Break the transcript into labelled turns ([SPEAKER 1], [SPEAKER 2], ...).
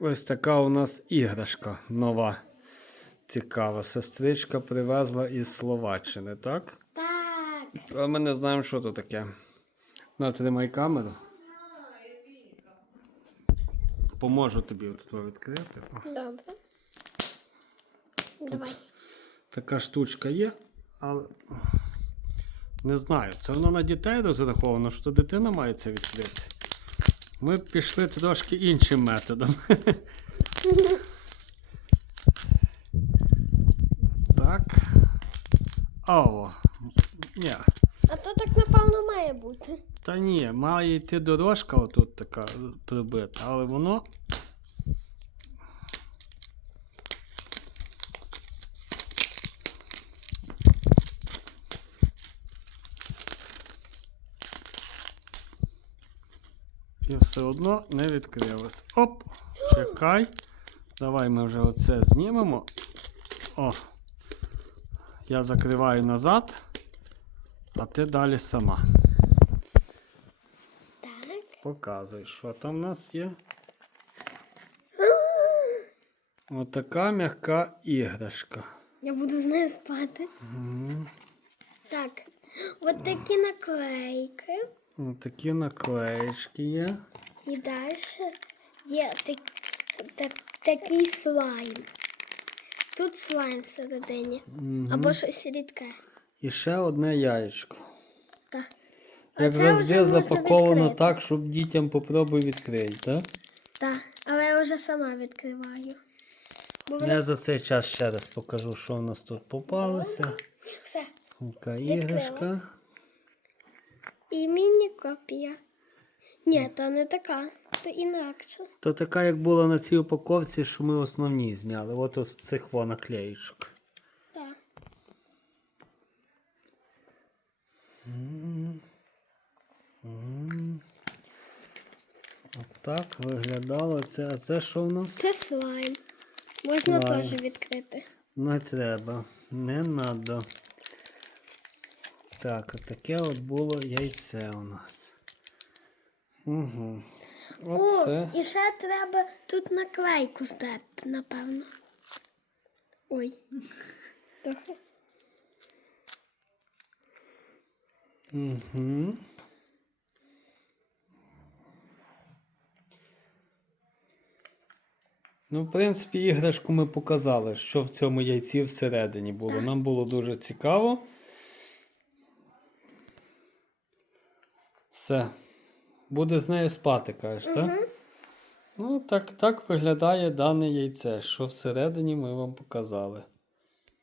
[SPEAKER 1] Ось така у нас іграшка нова. Цікава. Сестричка привезла із Словаччини, так?
[SPEAKER 2] Так.
[SPEAKER 1] А ми не знаємо, що то таке. На, тримай камеру. Поможу тобі тут відкрити.
[SPEAKER 2] Добре. Давай.
[SPEAKER 1] Така штучка є, але не знаю, це воно на дітей розраховано, що дитина має це відкрити. Ми пішли трошки іншим методом. Так. О, ні.
[SPEAKER 2] А то так, напевно, має бути.
[SPEAKER 1] Та ні, має йти дорожка отут така прибита, але воно. І все одно не відкрилось. Оп! Чекай. Давай ми вже оце знімемо. О! Я закриваю назад, а ти далі сама.
[SPEAKER 2] Так.
[SPEAKER 1] Показуй, що там у нас є. Отака м'яка іграшка.
[SPEAKER 2] Я буду з нею спати.
[SPEAKER 1] Мгм.
[SPEAKER 2] Так. От такі наклейки.
[SPEAKER 1] Отакі наклеєчки є.
[SPEAKER 2] І далі є так, так, такий слайм. Тут слайм всередині.
[SPEAKER 1] Мгм.
[SPEAKER 2] Або щось рідке.
[SPEAKER 1] І ще одне яєчко.
[SPEAKER 2] Так.
[SPEAKER 1] Як
[SPEAKER 2] Оце
[SPEAKER 1] завжди
[SPEAKER 2] вже
[SPEAKER 1] запаковано
[SPEAKER 2] відкрити.
[SPEAKER 1] так, щоб дітям попробуй відкрити, так?
[SPEAKER 2] Так, але я вже сама відкриваю. Бо вона...
[SPEAKER 1] Я за цей час ще раз покажу, що в нас тут попалося.
[SPEAKER 2] Все.
[SPEAKER 1] Така іграшка.
[SPEAKER 2] І міні-копія. Ні, то не така, то інакше.
[SPEAKER 1] То така, як була на цій упаковці, що ми основні зняли. От ось цих во наклеїчок.
[SPEAKER 2] Так.
[SPEAKER 1] Отак виглядало це. А це що в нас?
[SPEAKER 2] Це слайм. Можна
[SPEAKER 1] Слайм.
[SPEAKER 2] теж відкрити.
[SPEAKER 1] Не треба. Не надо. Так, отаке от було яйце у нас. Угу. Оце.
[SPEAKER 2] О, і ще треба тут наклейку здати, напевно. Ой. Трохи.
[SPEAKER 1] Угу. Ну, в принципі, іграшку ми показали, що в цьому яйці всередині було. Нам було дуже цікаво. Все. Буде з нею спати, кажеш, так? Ну, так, так виглядає дане яйце, що всередині ми вам показали.